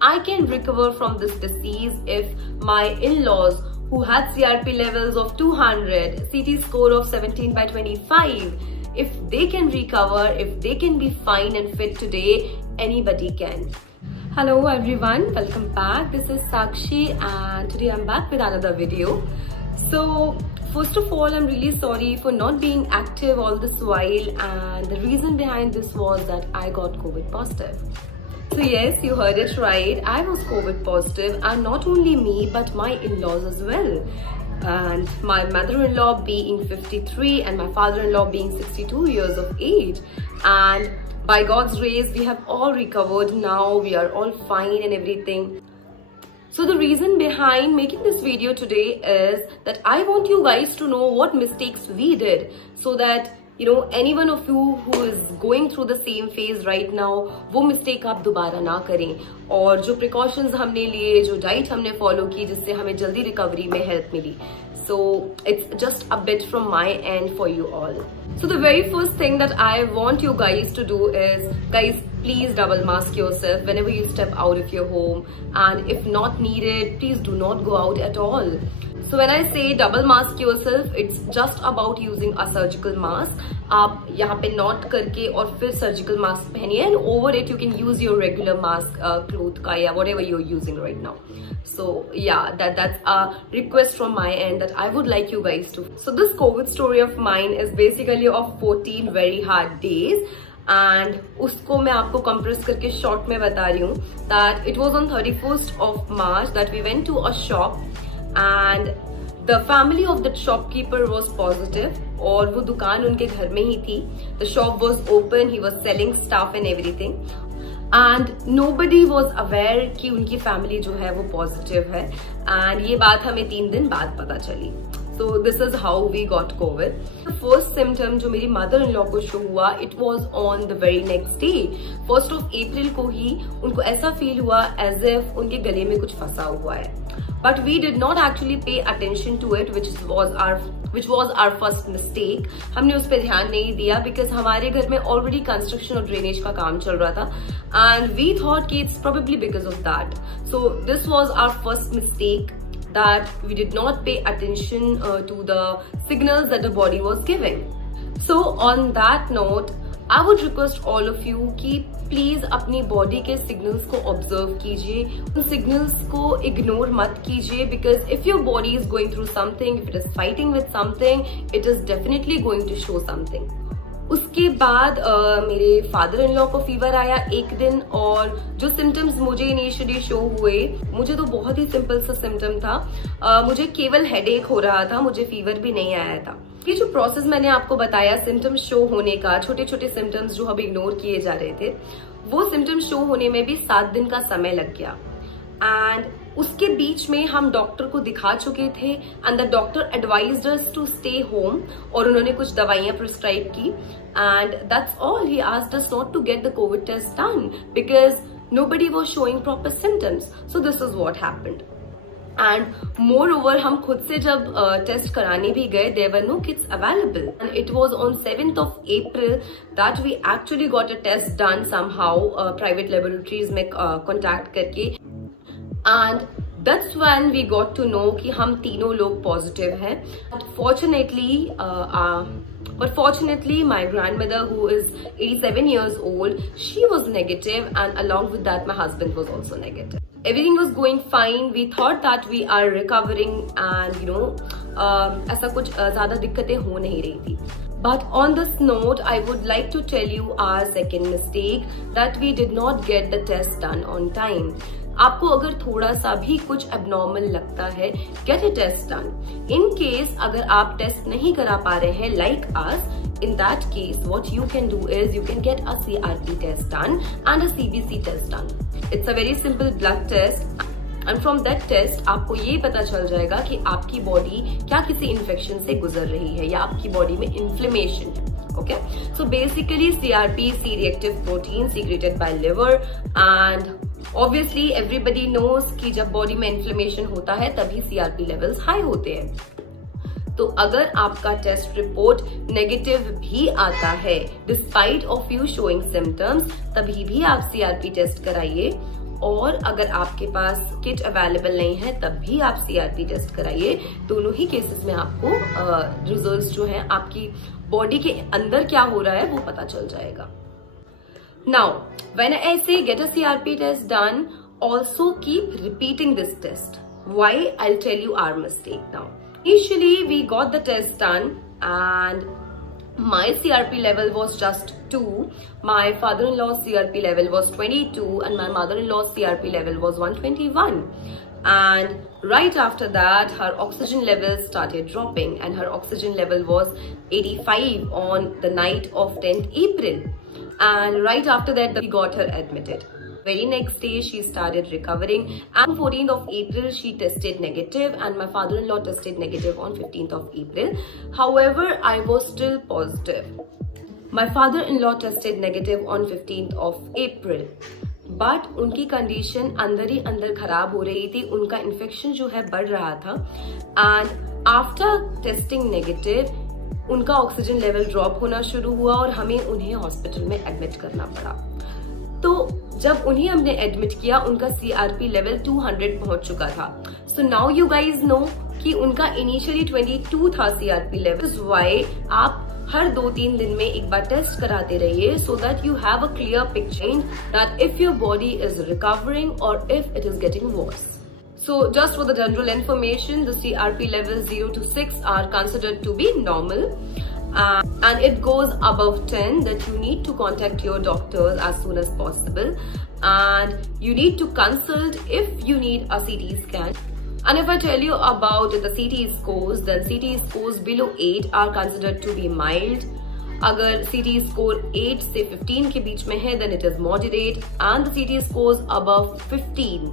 I can recover from this disease if my in-laws who had CRP levels of 200, CT score of 17/25, if they can recover, if they can be fine and fit today, anybody can. Hello everyone, welcome back. This is Sakshi and today I'm back with another video. So first of all, I'm really sorry for not being active all this while, and the reason behind this was that I got COVID positive. So yes, you heard it right, I was COVID positive, and not only me but my in-laws as well. And my mother-in-law being 53 and my father-in-law being 62 years of age. And by God's grace, we have all recovered now, we are all fine and everything. So the reason behind making this video today is that I want you guys to know what mistakes we did, so that any one of you who is going through the same phase right now, वो mistake आप दोबारा ना करें, और जो precautions हमने लिए, जो diet हमने follow की, जिससे हमें जल्दी recovery में help milli. So it's just a bit from my end for you all. So the very first thing that I want you guys to do is, guys, please double mask yourself whenever you step out of your home, and if not needed, please do not go out at all. So when I say double mask yourself, it's just about using a surgical mask. आप यहाँ पे knot करके और फिर surgical mask पहनिए, and over it you can use your regular mask cloth का या whatever you're using right now. So yeah, that's a request from my end that I would like you guys to. So this COVID story of mine is basically of 14 very hard days. And उसको मैं आपको compress करके short में बता रही हूँ that it was on 31st of March that we went to a shop and the family of that shopkeeper was positive, और वो दुकान उनके घर में ही थी. The shop was open, he was selling stuff and everything, and nobody was aware कि उनकी family जो है वो positive है, and ये बात हमें 3 दिन बाद पता चली. So this is how we got COVID. The first symptom जो मेरी mother-in-law को show हुआ, it was on the very next day. 1st of April को ही उनको ऐसा feel हुआ as if उनके गले में कुछ फंसा हुआ है. But we did not actually pay attention to it, which was our first mistake. हमने उस पे ध्यान नहीं दिया because हमारे घर में already construction और drainage का काम चल रहा था, and we thought कि it's probably because of that. So this was our first mistake, that we did not pay attention to the signals that the body was giving. So on that note, I would request all of you कि please अपनी body के signals को observe कीजिए, उन signals को ignore मत कीजिए, because if your body is going through something, if it is fighting with something, it is definitely going to show something. उसके बाद मेरे फादर इन लॉ को फीवर आया एक दिन, और जो सिम्टम्स मुझे इनिशियली शो हुए, मुझे तो बहुत ही सिंपल सा सिम्टम था. मुझे केवल हेडेक हो रहा था, मुझे फीवर भी नहीं आया था. ये जो प्रोसेस मैंने आपको बताया सिम्टम्स शो होने का, छोटे छोटे सिम्टम्स जो हम इग्नोर किए जा रहे थे, वो सिम्टम्स शो होने में भी 7 दिन का समय लग गया. एंड उसके बीच में हम डॉक्टर को दिखा चुके थे, and the doctor advised us to stay home, और उन्होंने कुछ दवाइयां प्रिस्क्राइब की, and that's all. He asked us not to get the COVID test done because nobody was showing proper symptoms. So this is what happened. And moreover, हम खुद से जब test कराने भी गए, there were no kits available. And it was on 7th of April that we actually got a test done somehow, private laboratories में contact करके. And that's when we got to know कि हम तीनों लोग positive हैं. But fortunately, my grandmother, who is 87 years old, she was negative, and along with that, my husband was also negative. Everything was going fine. We thought that we are recovering, and ऐसा कुछ ज़्यादा दिक्कतें हो नहीं रही थी. But on this note, I would like to tell you our second mistake, that we did not get the test done on time. आपको अगर थोड़ा सा भी कुछ एबनॉर्मल लगता है, get a test done. In case अगर आप टेस्ट नहीं करा पा रहे हैं, like us, in that case what you can do is you can get a CRP test done and a CBC test done. It's a very simple blood test, and from that test आपको ये पता चल जाएगा कि आपकी body क्या किसी infection से गुजर रही है या आपकी बॉडी में इन्फ्लेमेशन है. Okay, so basically CRP, C-reactive protein secreted by liver, and obviously everybody knows कि जब बॉडी में इन्फ्लेमेशन होता है तभी CRP लेवल्स हाई होते हैं. तो अगर आपका टेस्ट रिपोर्ट नेगेटिव भी आता है despite of you showing symptoms, तभी भी आप CRP टेस्ट कराइए. और अगर आपके पास किट अवेलेबल नहीं है तब भी आप CRP टेस्ट कराइए। दोनों ही केसेस में आपको रिजल्ट्स जो है आपकी बॉडी के अंदर क्या हो रहा है वो पता चल जाएगा। Now when I say get a CRP test done, also keep repeating this test. Why? I'll tell you our mistake now. Initially we got the test done and my CRP level was just 2, my father-in-law's CRP level was 22 and my mother-in-law's CRP level was 121. And right after that her oxygen levels started dropping and her oxygen level was 85 on the night of 10th April. And right after that we got her admitted. Very next day she started recovering and 14th of April she tested negative and my father-in-law tested negative on 15th of April. However, I was still positive. My father-in-law tested negative on 15th of April. But उनकी condition अंदर ही अंदर खराब हो रही थी, उनका infection जो है बढ़ रहा था एंड आफ्टर टेस्टिंग नेगेटिव उनका ऑक्सीजन लेवल ड्रॉप होना शुरू हुआ और हमें उन्हें हॉस्पिटल में एडमिट करना पड़ा। तो जब उन्हें हमने एडमिट किया उनका CRP लेवल 200 पहुंच चुका था। So now you guys know कि उनका इनिशियली 22 था CRP लेवल। वाई आप हर 2-3 दिन में एक बार टेस्ट कराते रहिए so that you have a clear picture that if your body is recovering और if it is getting worse. So just for the general information, the CRP levels 0 to 6 are considered to be normal. And it goes above 10 that you need to contact your doctors as soon as possible and you need to consult if you need a CT scan. And if I tell you about the CT scores, then CT scores below 8 are considered to be mild. अगर CT score 8 से 15 के बीच में है then it is moderate and the CT scores above 15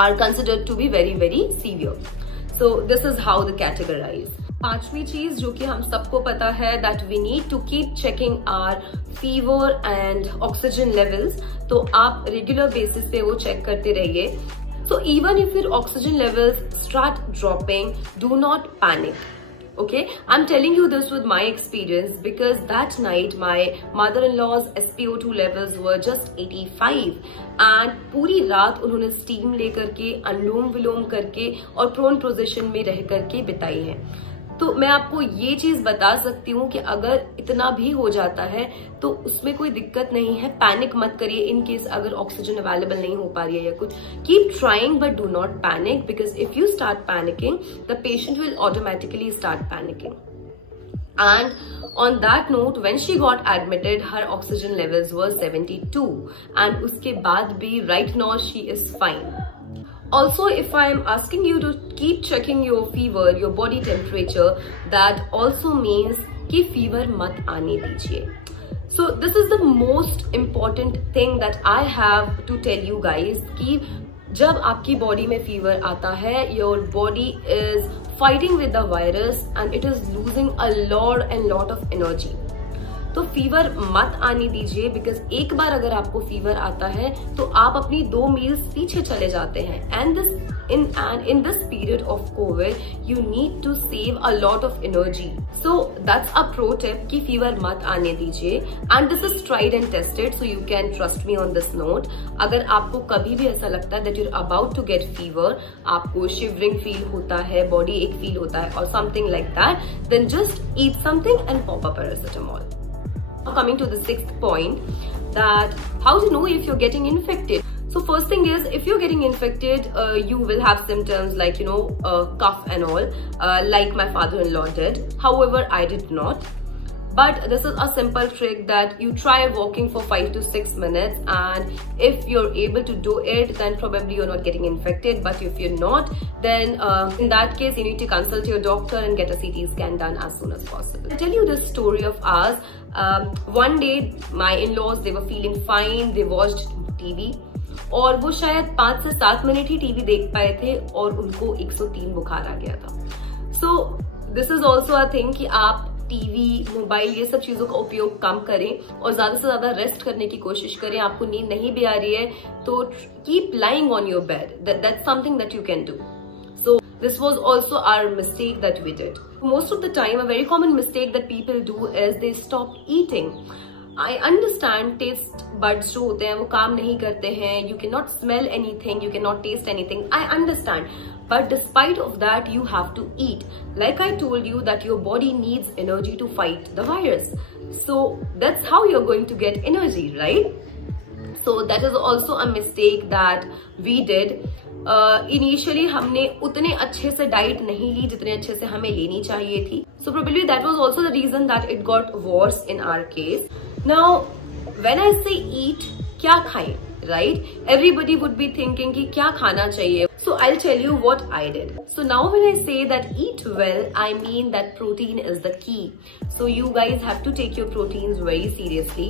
are considered to be very very severe. So this is how the categorize. पांचवी चीज जो कि हम सबको पता है that we need to keep checking our fever and oxygen levels. तो आप regular basis पे वो check करते रहिए. So even if your oxygen levels start dropping, do not panic. Okay, I'm telling you this with my experience because that night my mother-in-law's SpO2 levels were just 85 and पूरी रात उन्होंने steam लेकर के अनुलोम विलोम करके और prone position में रह करके बिताई है। तो मैं आपको ये चीज बता सकती हूँ कि अगर इतना भी हो जाता है तो उसमें कोई दिक्कत नहीं है, पैनिक मत करिए इन केस अगर ऑक्सीजन अवेलेबल नहीं हो पा रही है या कुछ। Keep trying but do not panic because if you start panicking the patient will automatically start panicking. And on that note, when she got admitted, her oxygen levels were 72 and उसके बाद भी right now she is fine. Also, if I am asking you to keep checking your fever, your body temperature, that also means कि fever मत आने दीजिए. So this is the most important thing that I have to tell you guys कि जब आपकी body में fever आता है, your body is fighting with the virus and it is losing a lot of energy. तो fever मत आने दीजिए बिकॉज एक बार अगर आपको फीवर आता है तो आप अपनी 2 मील्स पीछे चले जाते हैं and in this period of COVID you need to save a lot of energy. So that's a pro tip कि फीवर मत आने दीजिए and this is tried and tested so you can trust me on this note. अगर आपको कभी भी ऐसा लगता है that you're about to get fever, आपको shivering feel होता है, body ache feel होता है or something like that, then just eat something and pop a paracetamol. Coming to the 6th point, that how to know if you're getting infected. So first thing is, if you're getting infected, you will have symptoms like cough and all, like my father-in-law did. However, I did not. But this is a simple trick that you try walking for 5 to 6 minutes and if you're able to do it then probably you're not getting infected, but if you're not then in that case you need to consult your doctor and get a CT scan done as soon as possible. I'll tell you this story of ours. One day my in-laws, they were feeling fine, they watched TV और वो शायद 5 से 7 minute ही TV देख पाए थे और उनको 103 बुखार आ गया था. So this is also a thing कि आप टीवी, मोबाइल ये सब चीजों का उपयोग कम करें और ज्यादा से ज्यादा रेस्ट करने की कोशिश करें. आपको नींद नहीं भी आ रही है तो keep lying on your bed, that's something that you can do. So this was also our mistake that we did. Most of the time, a very common mistake that people do is they stop eating. I understand taste buds जो होते हैं वो काम नहीं करते हैं, you can not smell anything, you can not taste anything, I understand, but despite of that you have to eat. Like I told you that your body needs energy to fight the virus, so that's how you're going to get energy, right? So that is also a mistake that we did. Initially हमने उतने अच्छे से diet नहीं ली जितने अच्छे से हमें लेनी चाहिए थी, so probably that was also the reason that it got worse in our case. Now when I say eat, क्या खाएं, right? Everybody would be thinking कि क्या खाना चाहिए. So I'll tell you what I did. So now when I say that eat well, I mean that protein is the key. So you guys have to take your proteins very seriously.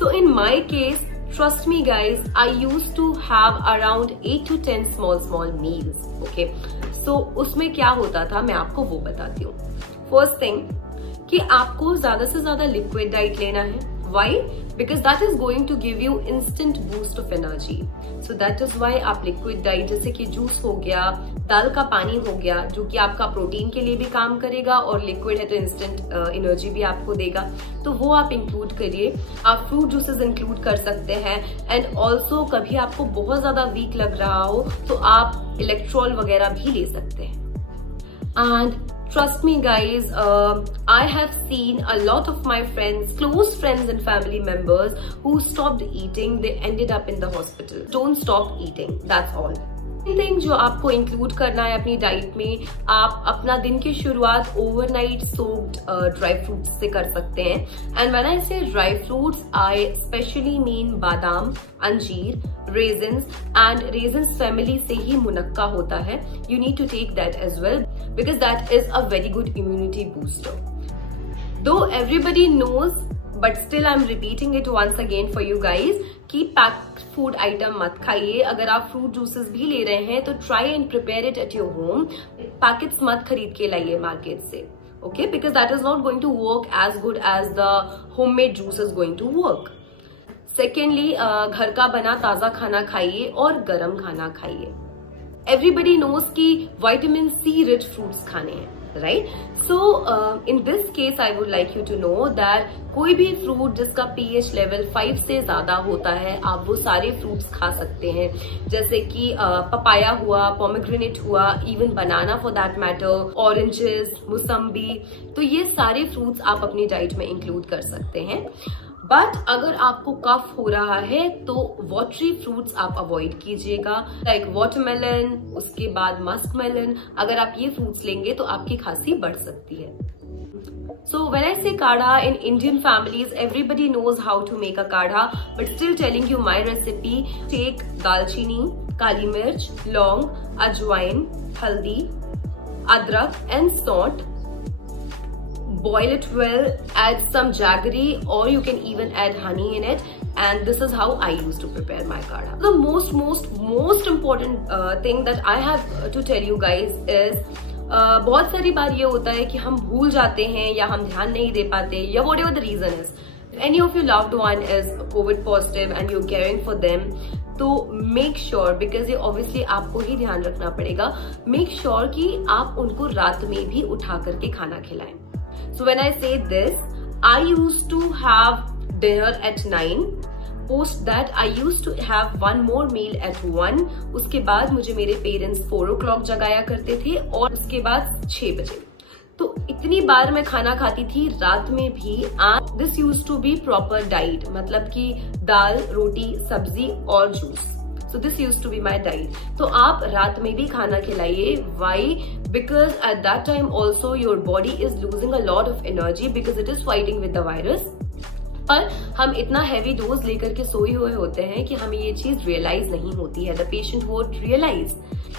So in my case, trust me guys, I used to have around 8 to 10 small meals. Okay. So उसमें क्या होता था मैं आपको वो बताती हूँ. First thing कि आपको ज्यादा से ज्यादा liquid diet लेना है. Why? Because that is going to give you instant boost of energy. So that is why आप liquid diet जैसे कि जूस हो गया, दाल का पानी हो गया, जो कि आपका प्रोटीन के लिए भी काम करेगा और लिक्विड है तो इंस्टेंट एनर्जी भी आपको देगा, तो वो आप इंक्लूड करिए. आप फ्रूट जूसेस इंक्लूड कर सकते हैं. एंड ऑल्सो कभी आपको बहुत ज्यादा वीक लग रहा हो तो आप इलेक्ट्रॉल वगैरह भी ले सकते हैं. And trust me guys, I have seen a lot of my friends, close friends and family members who stopped eating. They ended up in the hospital. Don't stop eating, that's all. Thing जो आपको include करना है अपनी diet में, आप अपना दिन की शुरुआत ओवरनाइट सोक्ड ड्राई फ्रूट्स से कर सकते हैं. एंड व्हेन आई से ड्राई फ्रूट्स, आई स्पेशली मीन बादाम, अंजीर, रेजिन्स, एंड रेजिन्स फैमिली से ही मुनक्का होता है. You need to take that as well because that is a very good immunity booster. Though everybody knows, but still I am repeating it once again for you guys कि packed food item मत खाइए. अगर आप fruit juices भी ले रहे हैं तो try and prepare it at your home. Packets मत खरीद के लाइए मार्केट से, okay, because that is not going to work as good as the homemade juice is going to work. Secondly, घर का बना ताजा खाना खाइए और गर्म खाना खाइए. एवरीबडी नोज कि विटामिन सी रिच फ्रूट्स खाने हैं, right? So in this case I would like you to know that कोई भी फ्रूट जिसका pH लेवल 5 से ज्यादा होता है, आप वो सारे फ्रूट्स खा सकते हैं. जैसे कि पपाया हुआ, पोमेग्रेनेट हुआ, even banana for that matter, oranges, मुसम्बी, तो ये सारे फ्रूट्स आप अपनी डाइट में इंक्लूड कर सकते हैं. बट अगर आपको कफ हो रहा है तो वाटरी फ्रूट्स आप अवॉइड कीजिएगा, लाइक वाटरमेलन, उसके बाद मस्क मेलन. अगर आप ये फ्रूट्स लेंगे तो आपकी खांसी बढ़ सकती है. So when I say kadha, in Indian families everybody knows how to make a kadha, but still telling you my recipe. Take dalchini, kali mirch, long, ajwain, haldi, adrak and salt. Boil it well, add some jaggery or you can even add honey in it, and this is how I used to prepare my kadha. The most important thing that I have to tell you guys is बहुत सारी बार ये होता है कि हम भूल जाते हैं या हम ध्यान नहीं दे पाते या whatever the reason is. Any of your loved one is COVID positive and you're caring for them, तो मेक श्योर, बिकॉज ये ऑब्वियसली आपको ही ध्यान रखना पड़ेगा, मेक श्योर कि आप उनको रात में भी उठा करके खाना खिलाएं. So when I say this, I used to have dinner at 9. Post that I used to have one more meal at 1. उसके बाद मुझे मेरे पेरेंट्स 4 o'clock जगाया करते थे और उसके बाद 6 बजे. तो इतनी बार मैं खाना खाती थी रात में भी. This used to be proper diet, मतलब कि दाल, रोटी, सब्जी और juice. So this used to be my diet. तो आप रात में भी खाना खिलाइए. Why? Because at that time also your body is losing a lot of energy because it is fighting with the virus. पर हम इतना हैवी डोज लेकर के सोए हुए होते हैं कि हमें ये चीज रियलाइज नहीं होती है. The patient won't realize.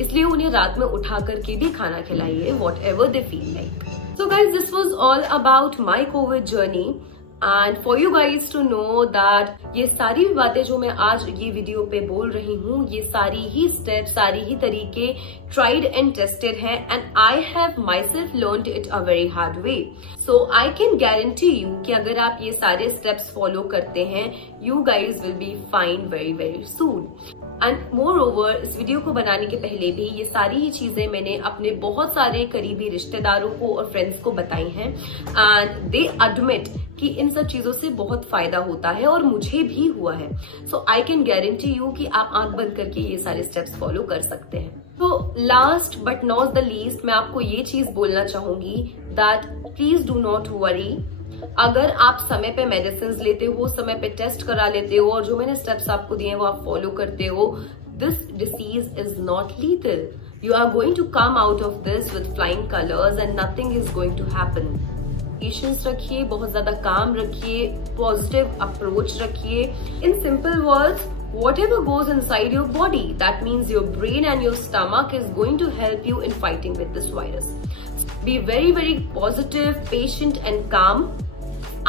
इसलिए उन्हें रात में उठा करके भी खाना खिलाइए, whatever they feel like. So guys, this was all about my COVID journey. And for you guys to know that ये सारी बातें जो मैं आज ये वीडियो पे बोल रही हूँ, ये सारी ही स्टेप्स, सारी ही तरीके tried and tested हैं, and I have myself learned it a very hard way. So I can guarantee you कि अगर आप ये सारे steps follow करते हैं, you guys will be fine very soon. And more over इस वीडियो को बनाने के पहले भी ये सारी ही चीजें मैंने अपने बहुत सारे करीबी रिश्तेदारों को और फ्रेंड्स को बताई हैं एंड दे एडमिट कि इन सब चीजों से बहुत फायदा होता है और मुझे भी हुआ है। सो आई कैन गारंटी यू कि आप आंख बंद करके ये सारे स्टेप्स फॉलो कर सकते हैं। तो last but not the least मैं आपको ये चीज बोलना चाहूंगी that please do not worry. अगर आप समय पे मेडिसिन लेते हो, समय पे टेस्ट करा लेते हो और जो मैंने स्टेप्स आपको दिए हैं वो आप फॉलो करते हो, this disease is not lethal. You are going to come out of this with flying colours and nothing is going to happen. Patience रखिए, बहुत ज्यादा काम रखिए, पॉजिटिव अप्रोच रखिए। In simple words, whatever goes inside your body, that means your brain and your stomach, is going to help you in fighting with this virus. Be very, very positive, patient and calm.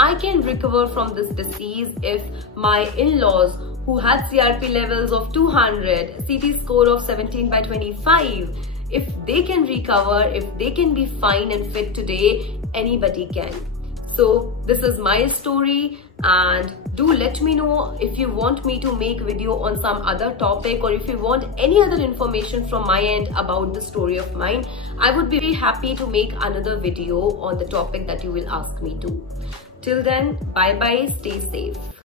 I can recover from this disease if my in-laws who had CRP levels of 200, CT score of 17 by 25, if they can recover, if they can be fine and fit today, anybody can. So this is my story, and do let me know if you want me to make video on some other topic, or if you want any other information from my end about the story of mine. I would be very happy to make another video on the topic that you will ask me to. Till then, bye bye, stay safe.